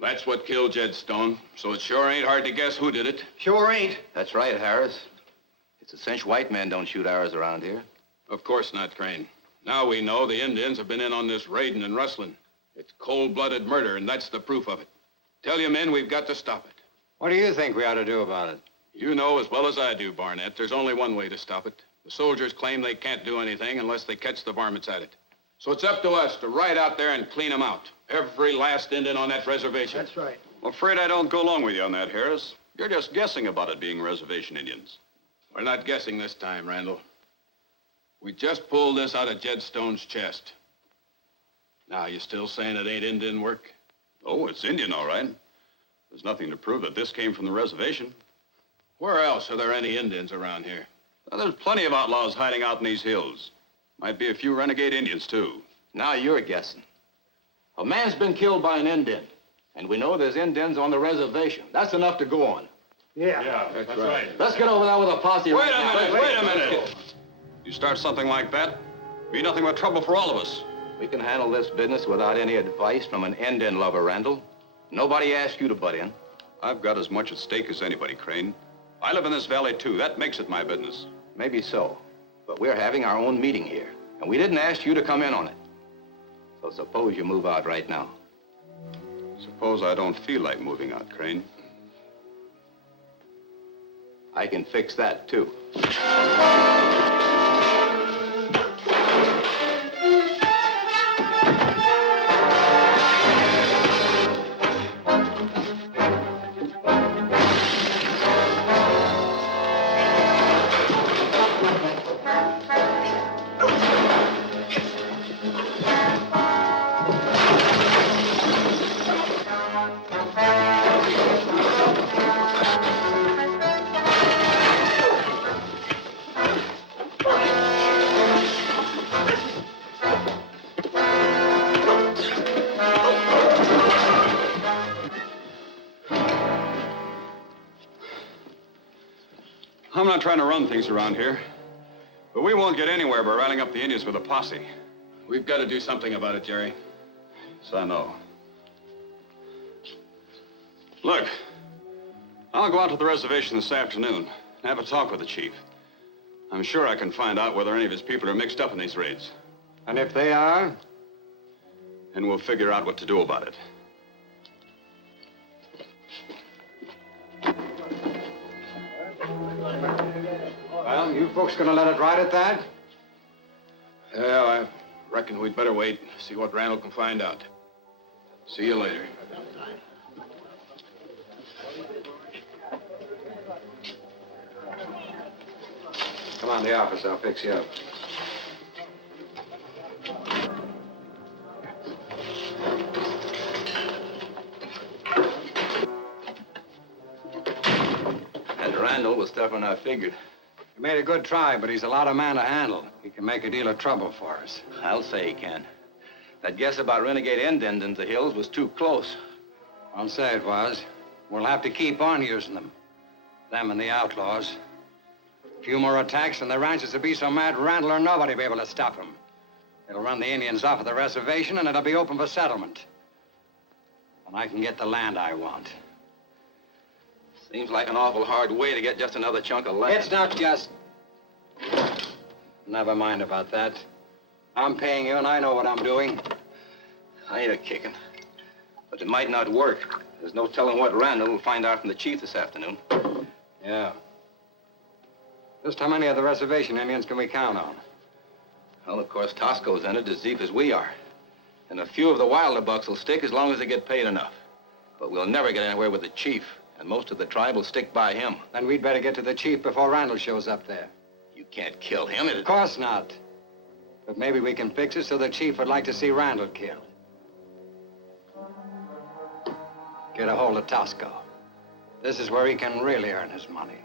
That's what killed Jed Stone, so it sure ain't hard to guess who did it. Sure ain't. That's right, Harris. It's a cinch white men don't shoot arrows around here. Of course not, Crane. Now we know the Indians have been in on this raiding and rustling. It's cold-blooded murder, and that's the proof of it. Tell you men, we've got to stop it. What do you think we ought to do about it? You know as well as I do, Barnet, there's only one way to stop it. The soldiers claim they can't do anything unless they catch the varmints at it. So it's up to us to ride out there and clean them out. Every last Indian on that reservation. That's right. I'm afraid I don't go along with you on that, Harris. You're just guessing about it being reservation Indians. We're not guessing this time, Randall. We just pulled this out of Jed Stone's chest. Now, you still saying it ain't Indian work? Oh, it's Indian, all right. There's nothing to prove that this came from the reservation. Where else are there any Indians around here? Well, there's plenty of outlaws hiding out in these hills. Might be a few renegade Indians, too. Now you're guessing. A man's been killed by an Indian, and we know there's Indians on the reservation. That's enough to go on. Yeah. That's right. Let's get over there with a posse Wait a minute. You start something like that, be nothing but trouble for all of us. We can handle this business without any advice from an Indian lover, Randall. Nobody asked you to butt in. I've got as much at stake as anybody, Crane. I live in this valley, too. That makes it my business. Maybe so, but we're having our own meeting here, and we didn't ask you to come in on it. So suppose you move out right now. Suppose I don't feel like moving out, Crane. I can fix that, too. I'm not trying to run things around here, but we won't get anywhere by rallying up the Indians with a posse. We've got to do something about it, Jerry. So I know. Look, I'll go out to the reservation this afternoon and have a talk with the chief. I'm sure I can find out whether any of his people are mixed up in these raids. And if they are? And we'll figure out what to do about it. Well, you folks gonna let it ride at that? Yeah, I reckon we'd better wait, see what Randall can find out. See you later. Come on to the office, I'll fix you up. And Randall was tougher than I figured. He made a good try, but he's a lot of man to handle. He can make a deal of trouble for us. I'll say he can. That guess about renegade Indians in the hills was too close. I'll say it was. We'll have to keep on using them. Them and the outlaws. A few more attacks and the ranchers will be so mad Randall or nobody will be able to stop them. It'll run the Indians off of the reservation and it'll be open for settlement. And I can get the land I want. Seems like an awful hard way to get just another chunk of land. It's not just... Never mind about that. I'm paying you and I know what I'm doing. I ain't a kicking. But it might not work. There's no telling what Randall will find out from the chief this afternoon. Yeah. Just how many of the reservation Indians can we count on? Well, of course, Tosco's in it as deep as we are. And a few of the wilder bucks will stick as long as they get paid enough. But we'll never get anywhere with the chief, and most of the tribe will stick by him. Then we'd better get to the chief before Randall shows up there. You can't kill him. Of course not. But maybe we can fix it so the chief would like to see Randall killed. Get a hold of Tosco. This is where he can really earn his money.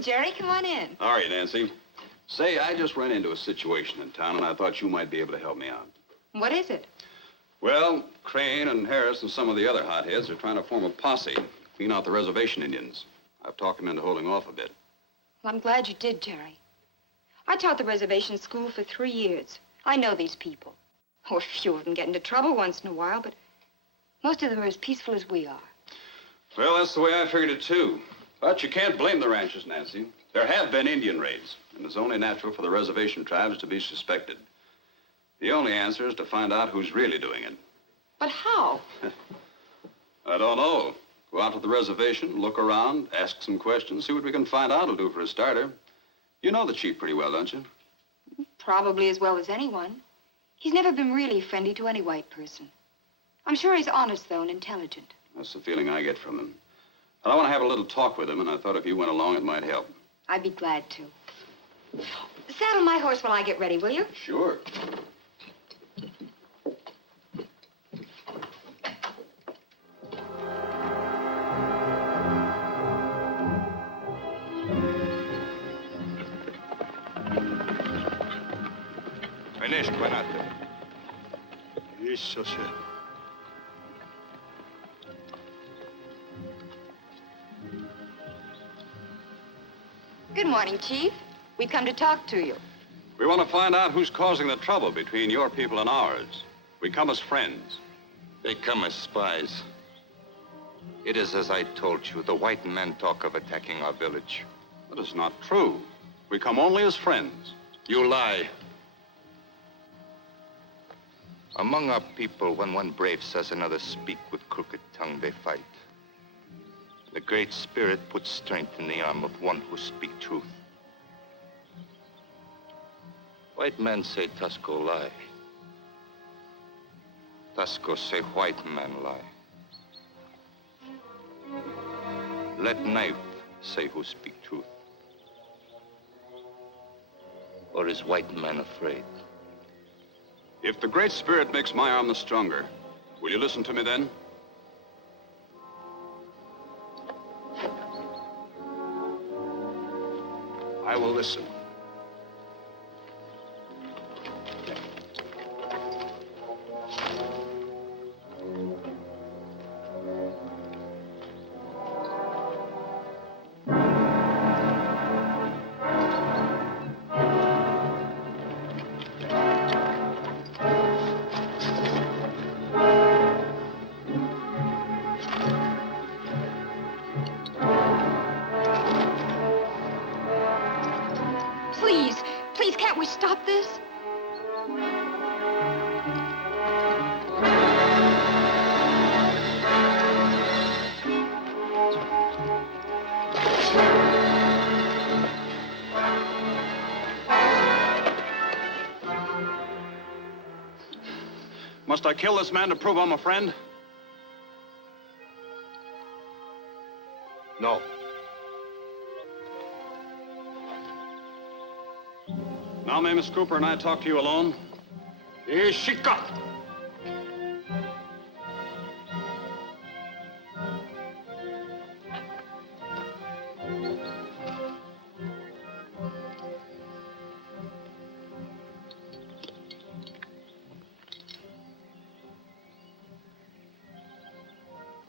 morning, Jerry. Come on in. How are you, Nancy? Say, I just ran into a situation in town, and I thought you might be able to help me out. What is it? Well, Crane and Harris and some of the other hotheads are trying to form a posse, clean out the reservation Indians. I've talked them into holding off a bit. Well, I'm glad you did, Jerry. I taught the reservation school for 3 years. I know these people. Oh, a few of them get into trouble once in a while, but most of them are as peaceful as we are. Well, that's the way I figured it, too. But you can't blame the ranchers, Nancy. There have been Indian raids, and it's only natural for the reservation tribes to be suspected. The only answer is to find out who's really doing it. But how? I don't know. Go out to the reservation, look around, ask some questions, see what we can find out will do for a starter. You know the chief pretty well, don't you? Probably as well as anyone. He's never been really friendly to any white person. I'm sure he's honest, though, and intelligent. That's the feeling I get from him. But I want to have a little talk with him, and I thought if you went along, it might help. I'd be glad to. Saddle my horse while I get ready, will you? Sure. Finished, why not? Yes, sir. Good morning, Chief. We've come to talk to you. We want to find out who's causing the trouble between your people and ours. We come as friends. They come as spies. It is as I told you. The white men talk of attacking our village. That is not true. We come only as friends. You lie. Among our people, when one brave says another speak with crooked tongue, they fight. The Great Spirit puts strength in the arm of one who speaks truth. White men say Tasco lie. Tasco say white man lie. Let knife say who speak truth. Or is white man afraid? If the Great Spirit makes my arm the stronger, will you listen to me then? I will listen. Please, can't we stop this? Must I kill this man to prove I'm a friend? No. Now may Miss Cooper and I talk to you alone? Sickel.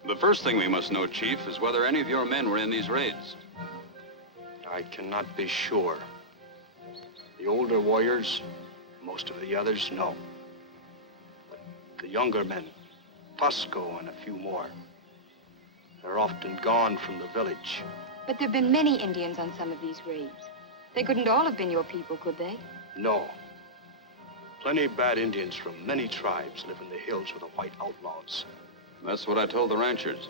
The first thing we must know, Chief, is whether any of your men were in these raids. I cannot be sure. The older warriors, most of the others, no. But the younger men, Tosco and a few more, they're often gone from the village. But there have been many Indians on some of these raids. They couldn't all have been your people, could they? No. Plenty of bad Indians from many tribes live in the hills with the white outlaws. That's what I told the ranchers.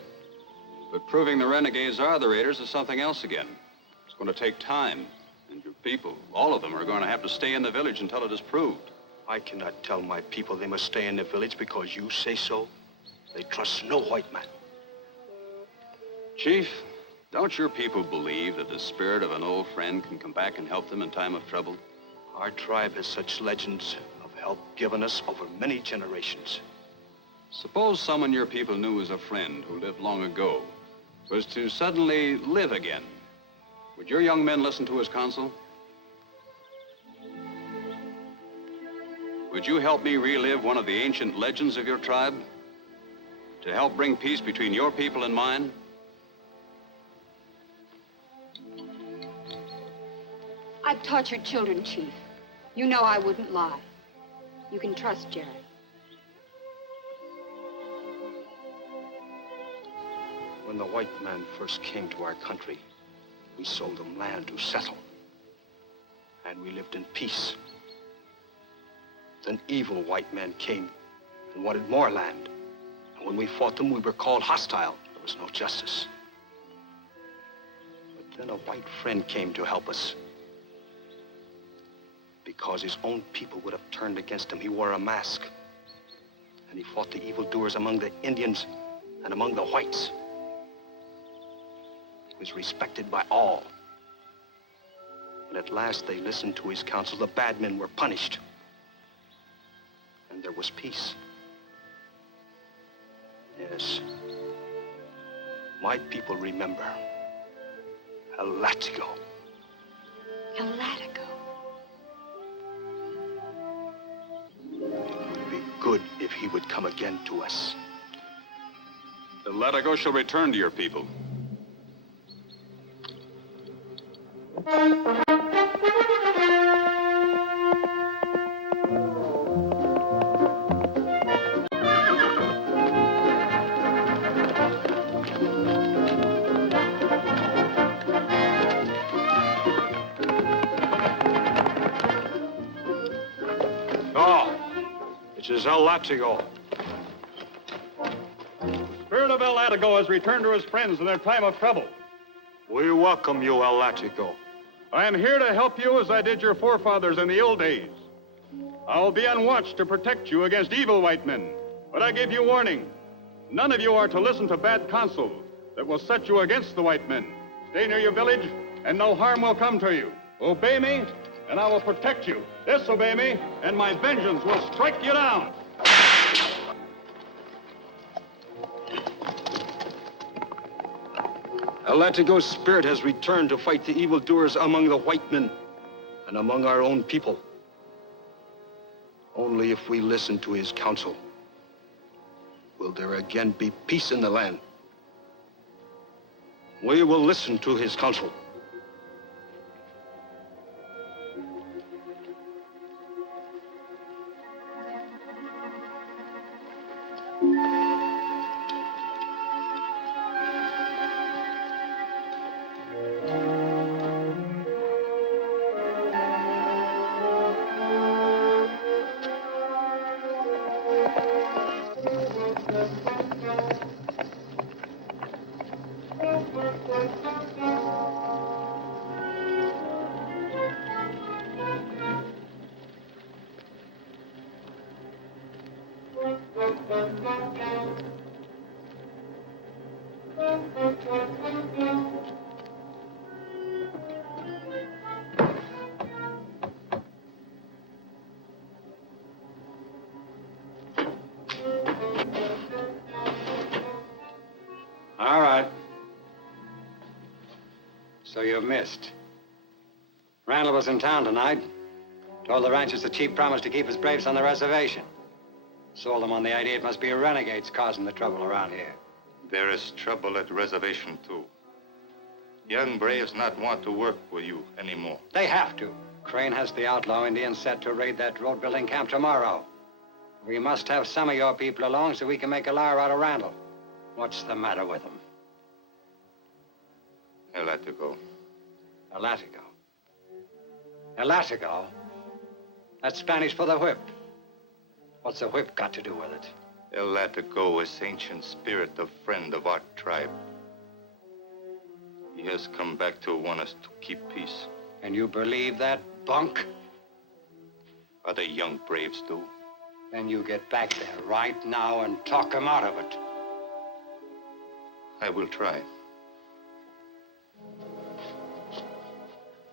But proving the renegades are the raiders is something else again. It's going to take time. And your people, all of them, are going to have to stay in the village until it is proved. I cannot tell my people they must stay in the village because you say so. They trust no white man. Chief, don't your people believe that the spirit of an old friend can come back and help them in time of trouble? Our tribe has such legends of help given us over many generations. Suppose someone your people knew as a friend who lived long ago was to suddenly live again. Would your young men listen to his counsel? Would you help me relive one of the ancient legends of your tribe? To help bring peace between your people and mine? I've tortured children, Chief. You know I wouldn't lie. You can trust Jerry. When the white man first came to our country, we sold them land to settle. And we lived in peace. Then evil white men came and wanted more land. And when we fought them, we were called hostile. There was no justice. But then a white friend came to help us. Because his own people would have turned against him, he wore a mask. And he fought the evildoers among the Indians and among the whites. He was respected by all. When at last they listened to his counsel, the bad men were punished. And there was peace. Yes. My people remember Latigo. Latigo. It would be good if he would come again to us. The Latigo shall return to your people. It is Latigo. The spirit of Latigo has returned to his friends in their time of trouble. We welcome you, Latigo. I am here to help you as I did your forefathers in the old days. I will be on watch to protect you against evil white men. But I give you warning. None of you are to listen to bad counsel that will set you against the white men. Stay near your village, and no harm will come to you. Obey me, and I will protect you. Disobey me, and my vengeance will strike you down. Latigo's spirit has returned to fight the evildoers among the white men and among our own people. Only if we listen to his counsel will there again be peace in the land. We will listen to his counsel. All right. So you've missed. Randall was in town tonight. Told the ranchers the chief promised to keep his braves on the reservation. Sold them on the idea it must be renegades causing the trouble around here. There is trouble at reservation, too. Young braves not want to work with you anymore. They have to. Crane has the outlaw Indians set to raid that road-building camp tomorrow. We must have some of your people along so we can make a liar out of Randall. What's the matter with him? Latigo. Latigo. Latigo? That's Spanish for the whip. What's the whip got to do with it? Latigo is ancient spirit, a friend of our tribe. He has come back to want us to keep peace. And you believe that bunk? Other young braves do. Then you get back there right now and talk him out of it. I will try.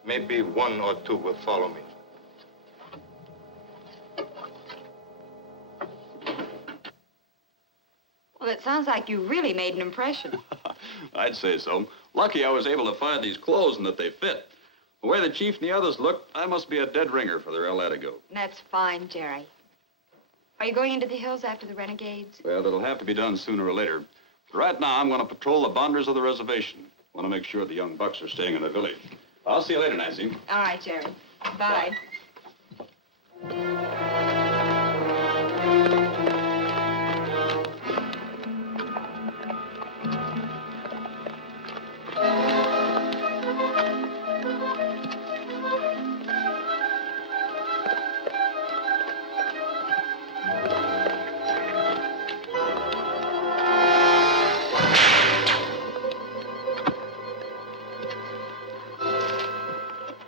Maybe one or two will follow me. Well, Well, it sounds like you really made an impression. I'd say so. Lucky I was able to find these clothes and that they fit. The way the chief and the others look, I must be a dead ringer for their Latigo. That's fine, Jerry. Are you going into the hills after the renegades? Well, that'll have to be done sooner or later. But right now, I'm going to patrol the boundaries of the reservation. Want to make sure the young bucks are staying in the village. I'll see you later, Nancy. All right, Jerry. Bye.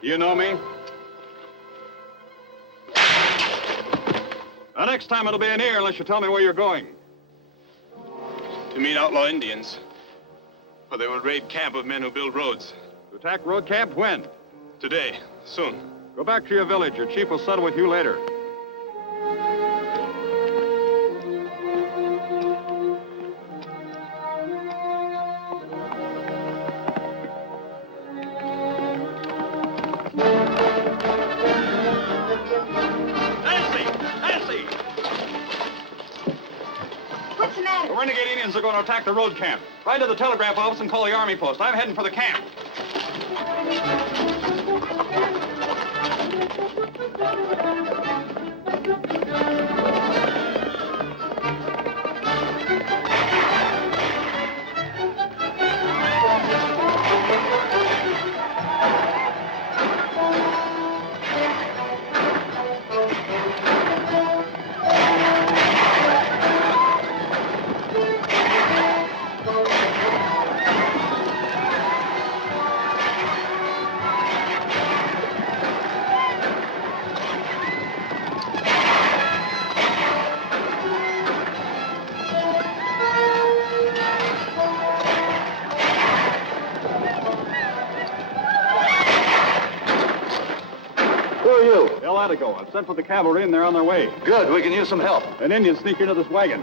You know me? The next time it'll be an ear unless you tell me where you're going. To meet outlaw Indians. For they will raid camp of men who build roads. To attack road camp when? Today. Soon. Go back to your village. Your chief will settle with you later. What's the matter? The renegade Indians are going to attack the road camp. Ride to the telegraph office and call the army post. I'm heading for the camp. Latigo. I've sent for the cavalry and they're on their way. Good, we can use some help. An Indian sneaked into this wagon.